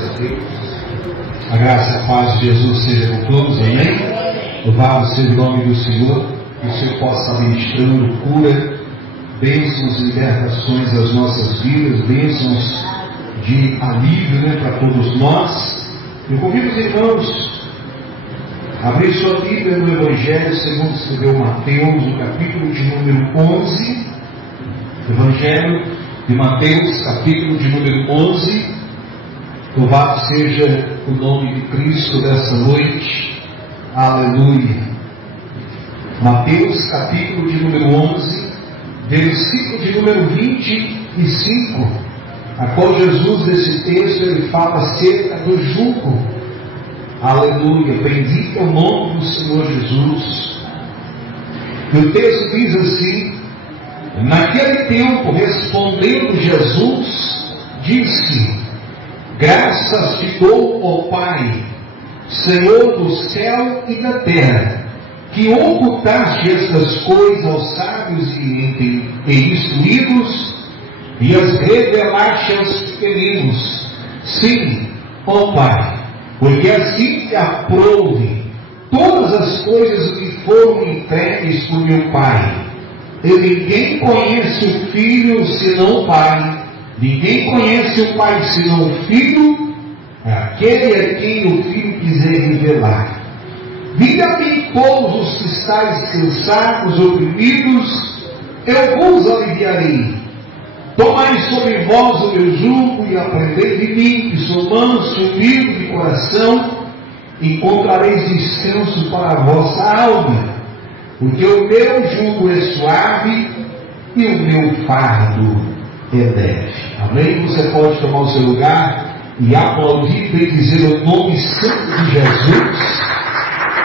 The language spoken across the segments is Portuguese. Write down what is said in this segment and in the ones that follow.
Glórias a Deus. A graça e a paz de Jesus seja com todos, amém? Louvado seja o nome do Senhor, que o Senhor possa ministrando cura, bênçãos e libertações das nossas vidas, bênçãos de alívio, para todos nós. Eu convido os irmãos a abrir sua Bíblia no Evangelho segundo escreveu Mateus, no capítulo de número 11. Evangelho de Mateus, capítulo de número 11. Louvado seja o nome de Cristo dessa noite. Aleluia. Mateus, capítulo de número 11, versículo de número 25, a qual Jesus, nesse texto, ele fala acerca do jugo. Aleluia. Bendito é o nome do Senhor Jesus. E o texto diz assim: naquele tempo, respondendo Jesus, disse: graças te dou, ó Pai, Senhor do céu e da terra, que ocultaste estas coisas aos sábios e instruídos, e as revelaste aos pequeninos. Sim, ó Pai, porque assim te aprouve todas as coisas que foram entregues por meu Pai. E ninguém conhece o Filho senão o Pai. Ninguém conhece o Pai senão o Filho, aquele a quem o Filho quiser revelar. Vinde a mim todos os que estáis cansados, oprimidos, eu vos aliviarei. Tomai sobre vós o meu jugo e aprendei de mim, que sou manso e humilde de coração, e encontrareis descanso para a vossa alma, porque o meu jugo é suave e o meu fardo é leve. Amém? Você pode tomar o seu lugar e aplaudir e dizer o nome santo de Jesus,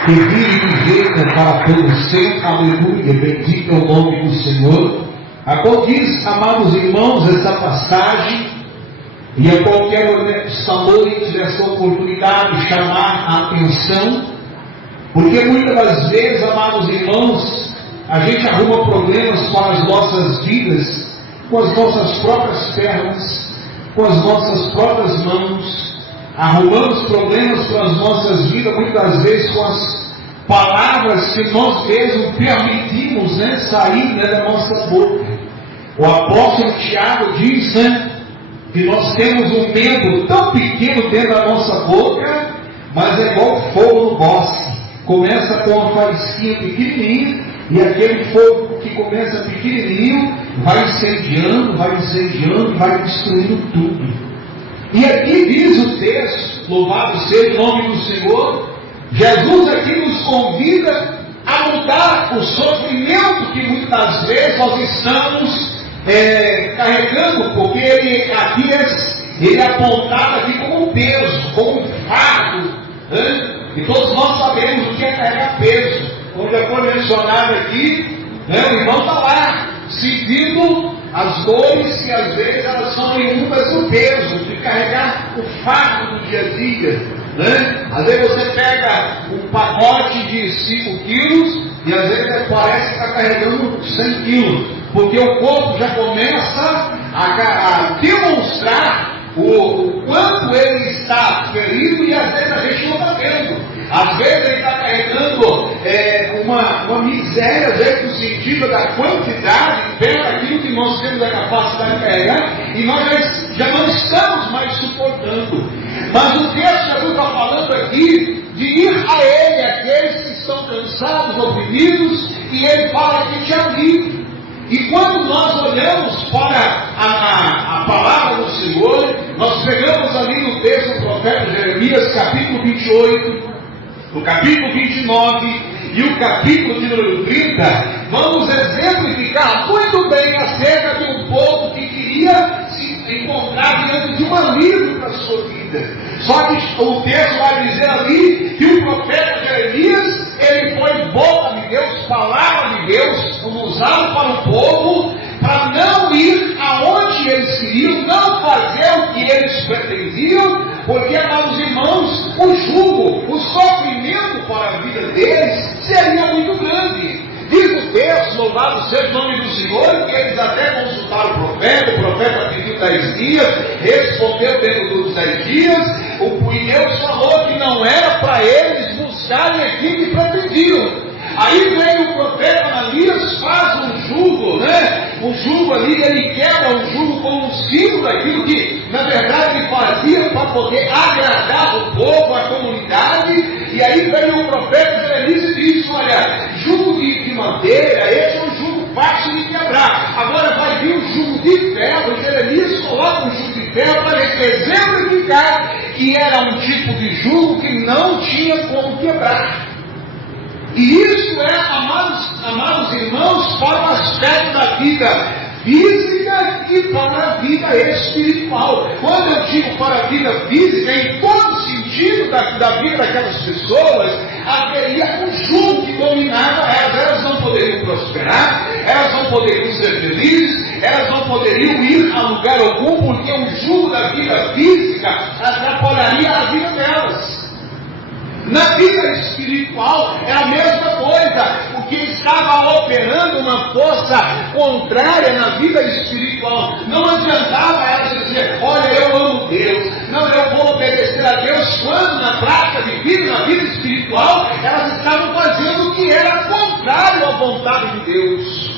que vive e reina para todo sempre. Aleluia. Bendito é o nome do Senhor. A qual diz, amados irmãos, esta passagem, e a qual quero nesta noite, nesta oportunidade, chamar a atenção, porque muitas das vezes, amados irmãos, a gente arruma problemas para as nossas vidas com as nossas próprias pernas, com as nossas próprias mãos. Arrumamos problemas para as nossas vidas, muitas das vezes com as palavras que nós mesmos permitimos sair da nossa boca. O apóstolo Tiago diz que nós temos um membro tão pequeno dentro da nossa boca, mas é igual fogo no bosque. Começa com uma faísquinha pequenininha, e aquele fogo que começa pequenininho vai incendiando, vai destruindo tudo. E aqui diz o texto, louvado seja o nome do Senhor, Jesus aqui nos convida a mudar o sofrimento que muitas vezes nós estamos carregando, porque ele é apontado aqui como um peso, como um fardo, e todos nós sabemos o que é carregar peso. Como já foi mencionado aqui, o irmão está lá, sentindo as dores que às vezes elas são inúmeras do peso, de carregar o fardo do dia a dia. Às vezes você pega um pacote de 5 quilos e às vezes parece que está carregando 100 quilos, porque o corpo já começa a demonstrar o quanto ele está ferido, e às vezes a gente não está vendo. Às vezes ele está carregando uma miséria, às vezes no sentido da quantidade, perto daquilo que nós temos a capacidade de carregar, e nós já não estamos mais suportando. Mas o texto Jesus está falando aqui de ir a Ele, aqueles que estão cansados, oprimidos, e Ele fala que te alivia. E quando nós olhamos para a palavra do Senhor, nós pegamos ali no texto do profeta Jeremias, capítulo 28, o capítulo 29 e o capítulo de número 30, vamos exemplificar muito bem acerca de um povo que queria se encontrar diante de um alívio para a sua vida. Só que o texto vai dizer ali que o profeta Jeremias, ele foi boca de Deus, palavra de Deus, usado para o povo, para não ir aonde eles queriam, não fazer o que eles pretendiam, porque, amados irmãos, o jugo, o sofrimento para a vida deles seria muito grande. Diz o texto, louvado seja o nome do Senhor, que eles até consultaram o profeta pediu 10 dias, respondeu dentro dos 10 dias, Deus falou que não era para eles buscarem aquilo que pretendiam. Aí vem o profeta Ananias, faz um jugo, né? O jugo ali, ele quebra o jugo como um símbolo daquilo que, na verdade, ele fazia para poder agradar o povo, a comunidade. E aí vem o profeta Jeremias e diz: olha, jugo de madeira, esse é um jugo fácil de quebrar. Agora vai vir o jugo de ferro. Jeremias coloca o jugo de ferro para exemplificar que era um tipo de jugo que não tinha como quebrar. E isso é, amados irmãos, para o aspecto da vida física e para a vida espiritual. Quando eu digo para a vida física, em todo sentido da vida daquelas pessoas, haveria um jugo que dominava elas não poderiam prosperar, elas não poderiam ser felizes, elas não poderiam ir a lugar algum, porque o jugo da vida física atrapalharia a vida delas. Na vida espiritual é a mesma coisa, porque estava operando uma força contrária na vida espiritual. Não adiantava elas dizer: olha, eu amo Deus, não, eu vou obedecer a Deus, quando na prática de vida, na vida espiritual, elas estavam fazendo o que era contrário à vontade de Deus.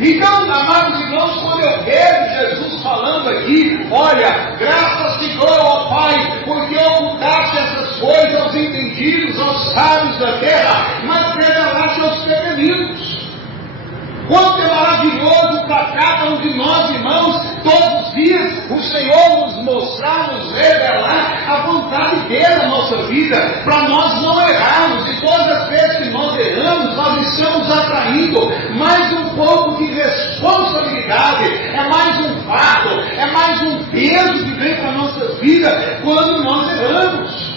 Então, amados irmãos, quando eu vejo Jesus falando aqui: olha, graças te dou, ó Pai, porque ocultaste essas coisas aos entendidos, aos sábios da terra, mas revelaste aos pequeninos. Quanto é maravilhoso para cada um de nós, irmãos, todos os dias o Senhor nos mostrar, nos revelar a vontade dele na nossa vida, para nós não errarmos. E todas as vezes que nós erramos, nós estamos atraindo mais um pouco de responsabilidade, é mais um fardo, é mais um peso que vem para a nossa vida quando nós erramos.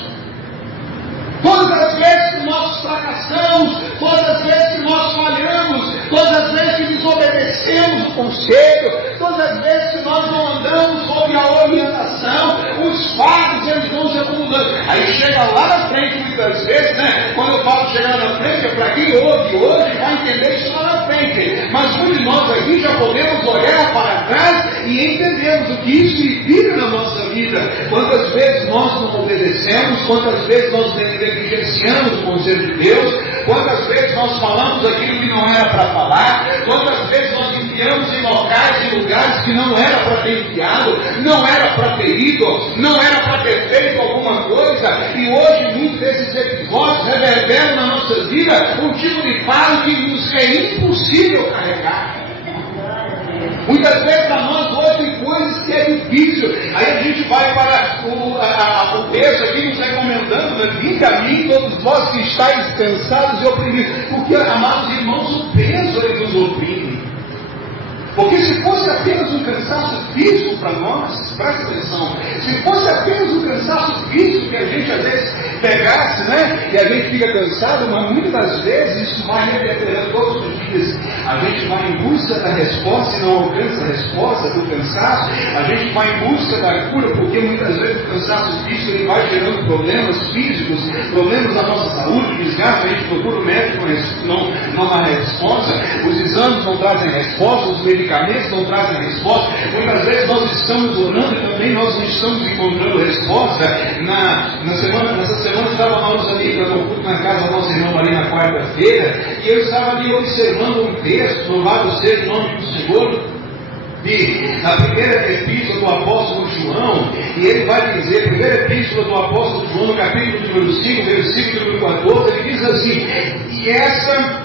Todas as vezes que nós fracassamos, todas as vezes que nós falhamos, todas as vezes que desobedecemos o conselho, todas as vezes que nós não andamos sob a orientação, os fatos eles vão se acumulando. Aí chega lá na frente, muitas vezes, né? Quando eu falo chegar na frente, é para quem ouve hoje vai entender isso lá na frente. Mas muitos de nós aqui já podemos olhar para trás e entendemos o que isso significa na nossa vida. Quantas vezes nós não obedecemos, quantas vezes nós negligenciamos o conselho de Deus, quantas vezes nós falamos aquilo que não era para falar, quantas vezes nós enfiamos em locais e lugares que não era para ter enfiado, não era para ter ido, não era para ter feito alguma coisa, e hoje muitos desses episódios reverberam na nossa vida um tipo de fardo que nos é impossível carregar. Muitas vezes para nós hoje tem coisas que é difícil. Aí a gente vai para o texto aqui nos recomendando, né? Vinde a mim todos vós que estáis cansados e oprimidos. Porque, amados irmãos, o peso ele nos oprime. Porque se fosse apenas um cansaço físico para nós, presta atenção, se fosse apenas um cansaço físico que a gente às vezes pegasse, né, e a gente fica cansado, mas muitas das vezes isso vai reverberando todos os dias. A gente vai em busca da resposta e não alcança a resposta do cansaço. A gente vai em busca da cura, porque muitas vezes o cansaço físico ele vai gerando problemas físicos, problemas na nossa saúde, desgaste, a gente procura o médico, não há resposta, os exames não trazem resposta, os medicamentos não trazem resposta. Muitas vezes nós estamos orando e também nós não estamos encontrando resposta. Nessa semana eu estava nós ali na casa da nossa irmã ali na quarta-feira, e eu estava ali observando um texto, louvado seja o nome do Senhor, na primeira epístola do apóstolo João, e ele vai dizer, primeira epístola do apóstolo João, no capítulo número 5, versículo número 14, ele diz assim: e essa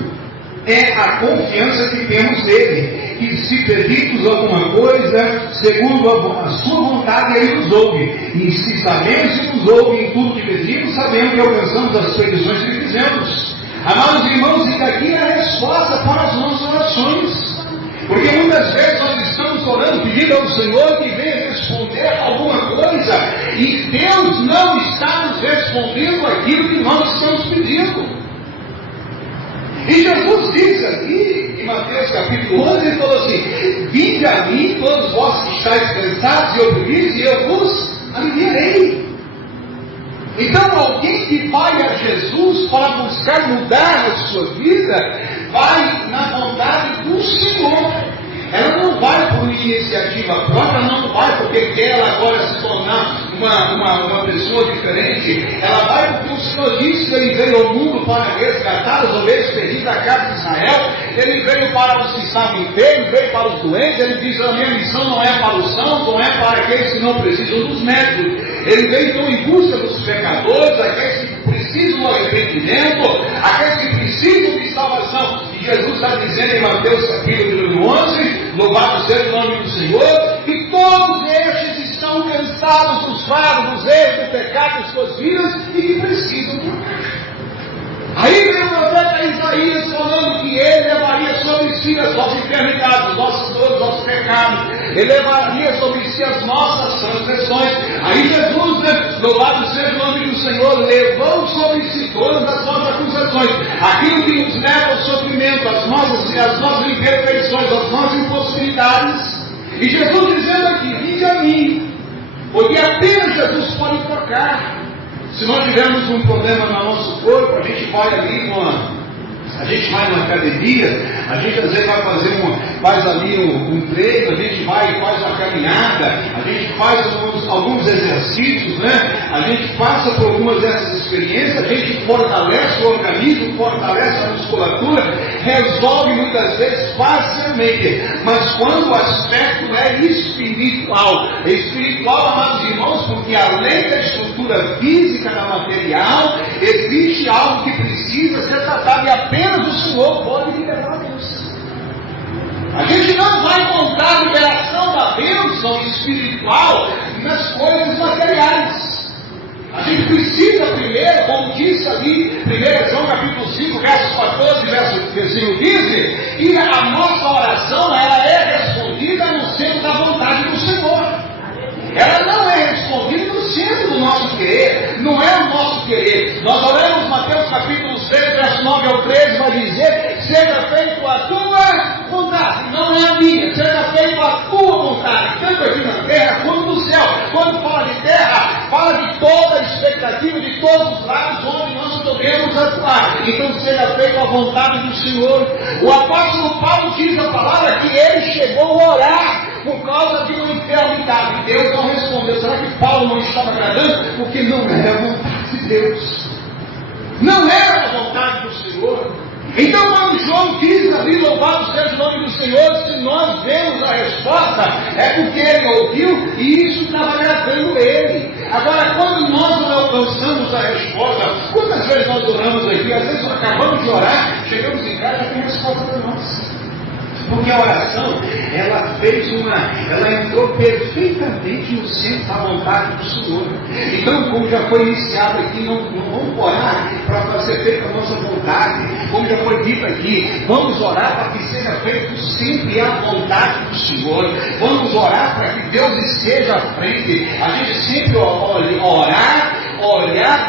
é a confiança que temos nele, que se pedirmos alguma coisa segundo a sua vontade, ele nos ouve. E se sabemos que nos ouve em tudo que pedimos, sabemos que alcançamos as petições que fizemos. Amados irmãos, e daqui é a resposta para as nossas orações. Porque muitas vezes nós estamos orando, pedindo ao Senhor que venha responder alguma coisa, e Deus não está nos respondendo aquilo que nós estamos pedindo. E Jesus diz aqui, em Mateus capítulo 11, ele falou assim: vinde a mim, todos vós que estáis cansados e oprimidos, e eu vos aliviarei. Então, alguém que vai a Jesus para buscar mudar a sua vida, vai na vontade do Senhor. Ela não vai por iniciativa própria, não vai porque quer agora se tornar uma pessoa diferente, ela vai porque o Senhor disse que Ele veio ao mundo para resgatar as ovelhas perdidas da casa de Israel. Ele veio para os que estavam enfermos, veio para os doentes. Ele diz: a minha missão não é para os sãos, não é para aqueles que não precisam dos médicos. Ele veio então em busca dos pecadores, aqueles que precisam do arrependimento, aqueles que precisam de salvação. E Jesus está dizendo em Mateus capítulo 11, louvado seja o nome do Senhor, que todos estes estão cansados dos fardos, dos erros, do pecado de suas vidas e que precisam trocar. Aí vem o profeta Isaías falando que ele levaria sobre si as nossas enfermidades, os nossos dores, os nossos pecados. Ele levaria sobre si as nossas transgressões. Aí Jesus, louvado seja o nome do Senhor, levou sobre si todas as nossas acusações, aquilo que nos leva ao sofrimento, as nossas imperfeições, as nossas impossibilidades. E Jesus dizendo aqui: vinde a mim, porque apenas Jesus pode trocar. Se nós tivermos um problema no nosso corpo, a gente vai ali a gente vai numa academia, a gente às vezes vai faz ali um treino, a gente vai e faz uma caminhada, a gente faz alguns exercícios, né? A gente passa por algumas dessas experiências, a gente fortalece o organismo, fortalece a musculatura, resolve muitas vezes facilmente. Mas quando o aspecto é espiritual, amados irmãos, porque além da estrutura física, da material, existe algo que precisa ser tratado e apenas o Senhor pode liberar a Deus. A gente não vai encontrar a liberação da bênção espiritual nas coisas materiais. A gente precisa primeiro, como disse ali, 1 João capítulo 5, versos 14, versículo 15, e a nossa oração, ela é respondida no centro da vontade do Senhor. Ela não é respondida no centro do nosso querer, não é o nosso querer. Nós oramos Mateus capítulo 6, verso 9 ao 13, vai dizer: seja feita a tua vontade, não é a minha, seja feita a tua vontade, tanto aqui na terra quanto no céu. Quando fala de terra, fala de toda a expectativa, de todos os lados onde nós podemos atuar. Então seja feita a vontade do Senhor. O apóstolo Paulo diz a palavra que ele chegou a orar por causa de uma enfermidade. Deus não respondeu. Será que Paulo não estava agradando? Porque não era a vontade de Deus, não era a vontade do Senhor. Então quando João diz ali: louvado seja o nome do Senhor, se nós vemos a resposta, é porque ele ouviu e isso estava agradando ele. Agora, quando nós não alcançamos a resposta, quantas vezes nós oramos aqui? Às vezes nós acabamos de orar, chegamos em casa e já tem resposta para nós. Porque a oração, ela entrou perfeitamente no centro da vontade do Senhor. Então, como já foi iniciado aqui, não vamos orar para fazer feita a nossa vontade. Como já foi dito aqui, vamos orar para que seja feito sempre a vontade do Senhor. Vamos orar para que Deus esteja à frente. A gente sempre olhar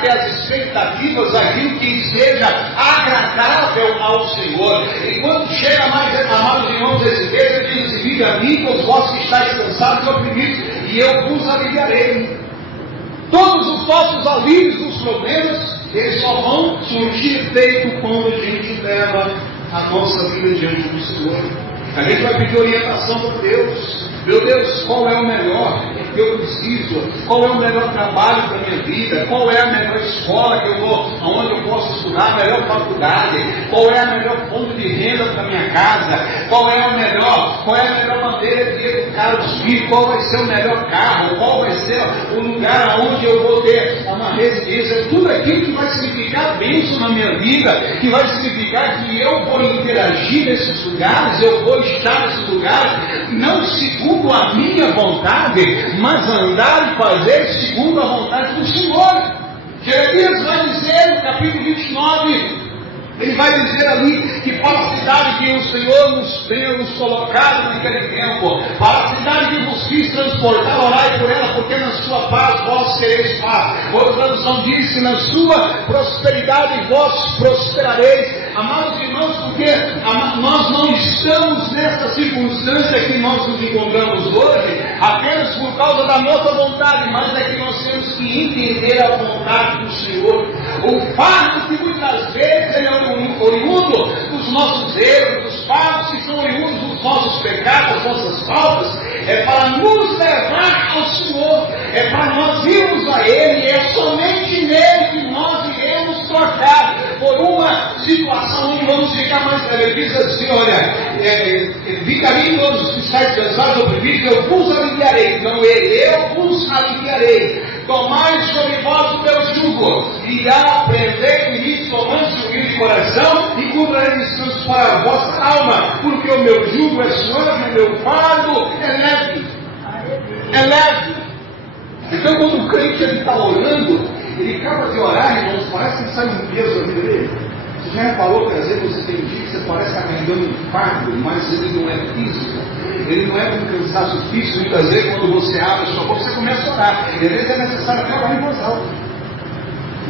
pelas expectativas, aquilo que seja agradável ao Senhor. E quando chega mais, amados irmãos, esse texto, ele diz assim: vinde a mim, todos vós que estáis cansados e oprimidos, e eu vos aliviarei. Todos os nossos alívios dos problemas, eles só vão surgir efeito quando a gente leva a nossa vida diante do Senhor. A gente vai pedir orientação para Deus. Meu Deus, qual é o melhor que eu preciso? Qual é o melhor trabalho para a minha vida? Qual é a melhor escola que eu vou, onde eu posso estudar? A melhor faculdade? Qual é a melhor fonte de renda para a minha casa? Qual é a melhor maneira de educar os filhos? Qual vai ser o melhor carro? Qual vai ser o lugar onde eu vou ter uma residência? Tudo aquilo que vai significar bênção na minha vida, que vai significar que eu vou interagir nesses lugares, eu vou estar nesses lugares, não segundo a minha vontade, mas andar e fazer segundo a vontade do Senhor. Jeremias vai dizer no capítulo 29, ele vai dizer ali que para a cidade que o Senhor nos tenha nos colocado naquele tempo, para a cidade que vos quis transportar, orai por ela, porque na sua paz vós sereis paz. Outra tradução diz que na sua prosperidade vós prosperareis. Amados irmãos, porque nós não estamos nessa circunstância que nós nos encontramos hoje apenas por causa da nossa vontade, mas é que nós temos que entender a vontade do Senhor. O fato que muitas vezes ele é oriundo dos nossos erros, dos fatos que são oriundos dos nossos pecados, das nossas faltas, é para nos levar ao Senhor, é para nós irmos a Ele, é somente nele que nós iremos trocar por uma situação e vamos ficar mais leve. Ele diz assim, olha, ficarei todos os que estáis cansados, oprimidos, eu vos aliviarei. Não ele, eu vos aliviarei. Tomai sobre vós o meu jugo, e aprendei de mim, sou manso e humilde de coração, e encontrarei descanso para a vossa alma, porque o meu jugo é suave, o meu fardo é leve. É leve. Então, quando o crente está orando, ele acaba de orar, irmãos, parece que sai um peso da vida dele. Você já reparou que às vezes você tem dia que você parece estar carregando um fardo, mas ele não é físico. Ele não é um cansaço físico. Muitas vezes, quando você abre a sua boca, você começa a orar. E às vezes é necessário até orar em voz alta.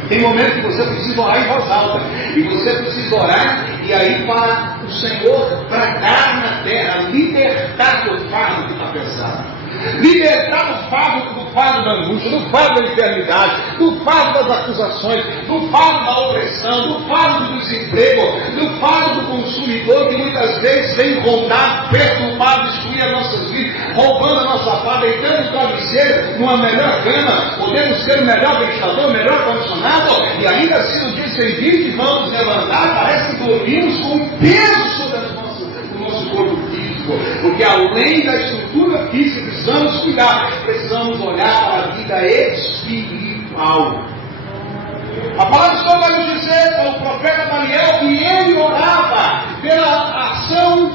Tem momentos que você precisa orar em voz alta. E você precisa orar, e aí para o Senhor tratar na terra, libertar do fardo que está pesado. Libertar do fardo da angústia, do fardo da enfermidade, do fardo das acusações, do fardo da opressão, do fardo do desemprego, do fardo do consumidor que muitas vezes vem rondar, perturbar, destruir as nossas vidas, roubando a nossa paz, deitando o travesseiro numa melhor cama, podemos ter o melhor ventilador, o melhor condicionado, e ainda assim no dia seguinte vamos levantar, parece que dormimos com um peso sobre o nosso corpo físico. Porque além da estrutura física, precisamos cuidar, precisamos olhar para a vida espiritual. A palavra do Senhor vai nos dizer para o profeta Daniel que ele orava pela ação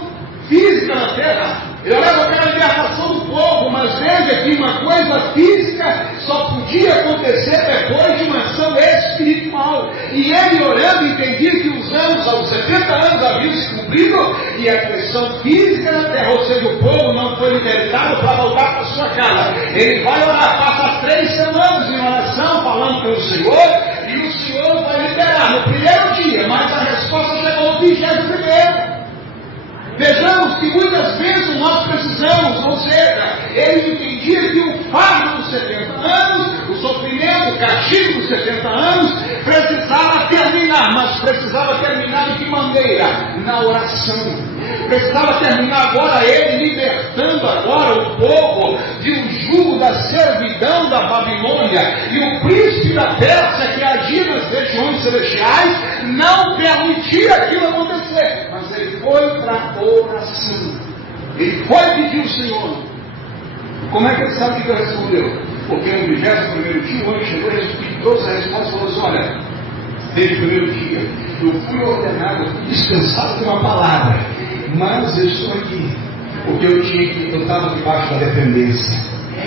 física na terra. Ele orava pela libertação do povo, mas veja que uma coisa física só podia acontecer depois de uma ação espiritual. E ele orando entendia que os anos, aos 70 anos, haviam se cumprido e a questão física na terra, ou seja, o povo não foi libertado para voltar para sua casa. Ele vai orar, passa 3 semanas em oração, falando com o Senhor, e o Senhor vai liberar no primeiro dia, mas a resposta chegou no 21º. Vejamos que muitas vezes nós precisamos, ou seja, ele entendia que o fardo dos 70 anos, o sofrimento, o castigo dos 70 anos, precisava terminar, mas precisava terminar de que maneira? Na oração. Precisava terminar agora ele libertando agora o povo de um jugo da servidão da Babilônia, e o príncipe da Pérsia que agia nas regiões celestiais não permitia aquilo acontecer, mas ele foi para a oração. Ele foi pedir ao Senhor. Como é que ele sabe que Deus respondeu? Porque no 21º dia, o anjo chegou e todas as respostas falou assim: olha, desde o primeiro dia, eu fui ordenado, eu fui dispensado por uma palavra, mas eu estou aqui, porque eu estava debaixo da dependência.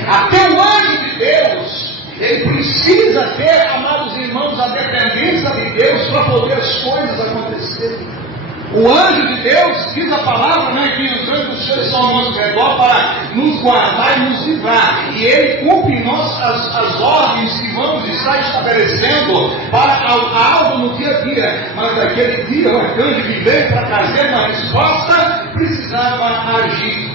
Até o anjo de Deus, ele precisa ter, amados irmãos, a dependência de Deus para poder as coisas acontecerem. O anjo de Deus, diz a palavra, né, que os anjos do Senhor estão ao nosso redor para nos guardar e nos livrar. E ele cumpre em nós as ordens que vamos estar estabelecendo para algo no dia a dia. Mas naquele dia, o arcanjo que veio para trazer uma resposta precisava agir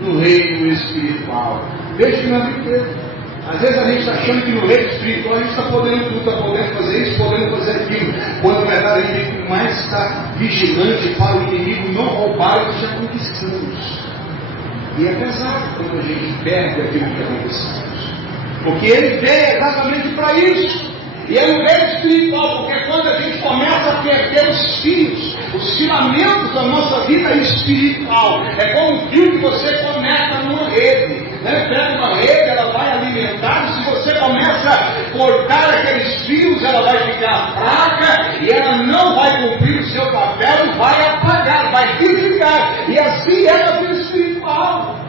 no reino espiritual. Veja que não é brinquedo. Às vezes a gente está achando que no reino espiritual a gente está podendo tudo, está podendo fazer isso, podendo fazer aquilo. Quando na verdade a gente tem que mais estar vigilante para o inimigo não roubar o que já conquistamos. E é pesado quando a gente perde aquilo que conquistamos. Porque ele veio exatamente para isso. E é no reino espiritual, porque quando a gente começa a perder os fios, os filamentos da nossa vida espiritual, é como um fio que você conecta numa rede. Pega uma rede, ela vai alimentar, se você começa a cortar aqueles fios, ela vai ficar fraca e ela não vai cumprir o seu papel e vai apagar, vai desligar. E assim é a vida espiritual.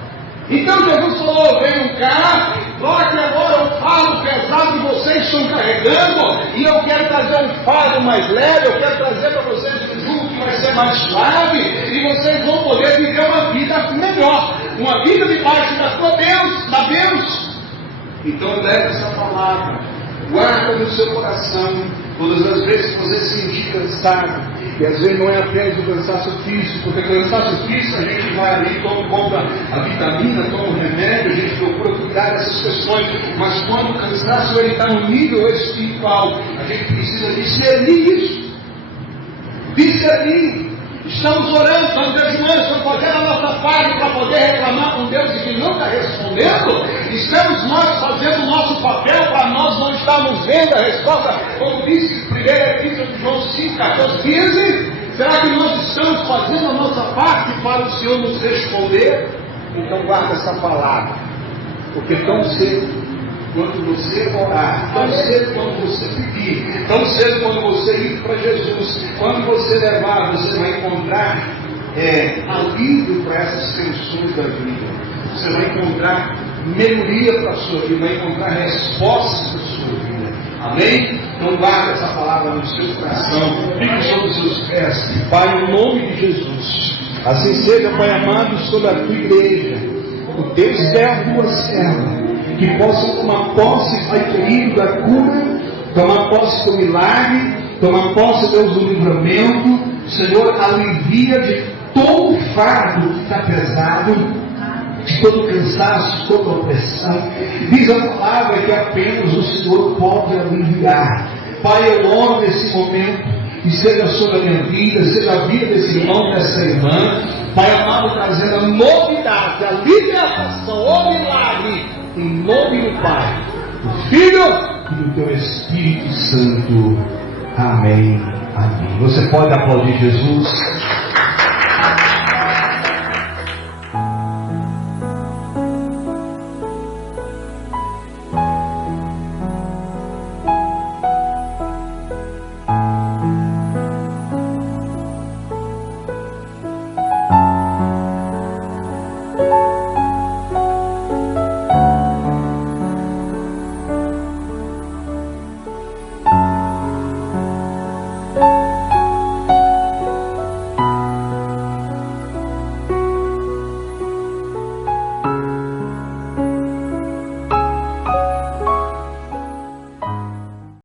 Então Jesus falou: venham cá, troque agora o fardo pesado que vocês estão carregando, e eu quero trazer um fardo mais leve, eu quero trazer para vocês um jugo que vai ser mais suave, e vocês vão poder viver uma vida melhor, uma vida debaixo da tua bênção. Então leve essa palavra, guarda no seu coração, todas as vezes que você se sentir cansado. E às vezes não é apenas o cansaço físico, porque cansaço físico a gente vai ali, compra a vitamina, toma o remédio, a gente procura cuidar dessas questões. Mas quando o cansaço está no nível espiritual, a gente precisa discernir isso. Discernir. Estamos orando, estamos jejuando, estamos fazendo a nossa parte para poder reclamar com Deus e que não está respondendo. Estamos nós fazendo o nosso papel para nós não estarmos vendo a resposta, como disse em 1 Epístola de João 5, 14, 15. Será que nós estamos fazendo a nossa parte para o Senhor nos responder? Então guarda essa palavra, porque tão cedo quando você orar, tão cedo quando você pedir, tão cedo quando você ir para Jesus, quando você levar, você vai encontrar alívio para essas tensões da vida. Você vai encontrar melhoria para a sua vida, vai encontrar respostas para a sua vida. Amém? Então guarda essa palavra no seu coração, fique sobre os seus pés. Pai, em nome de Jesus, assim seja, Pai amado, sobre a tua igreja, o teu servo, tua serva, que possam tomar posse, Pai querido, da cura, tomar posse do milagre, tomar posse, Deus, do livramento. Senhor, alivia de todo o fardo que está pesado, de todo o cansaço, toda a opressão. Diz a palavra que apenas o Senhor pode aliviar. Pai, eu oro nesse momento, e seja sobre a minha vida, seja a vida desse irmão, dessa irmã, Pai amado, trazendo a novidade, a libertação, o milagre, em nome do Pai, do Filho e do Teu Espírito Santo. Amém. Amém. Você pode aplaudir Jesus.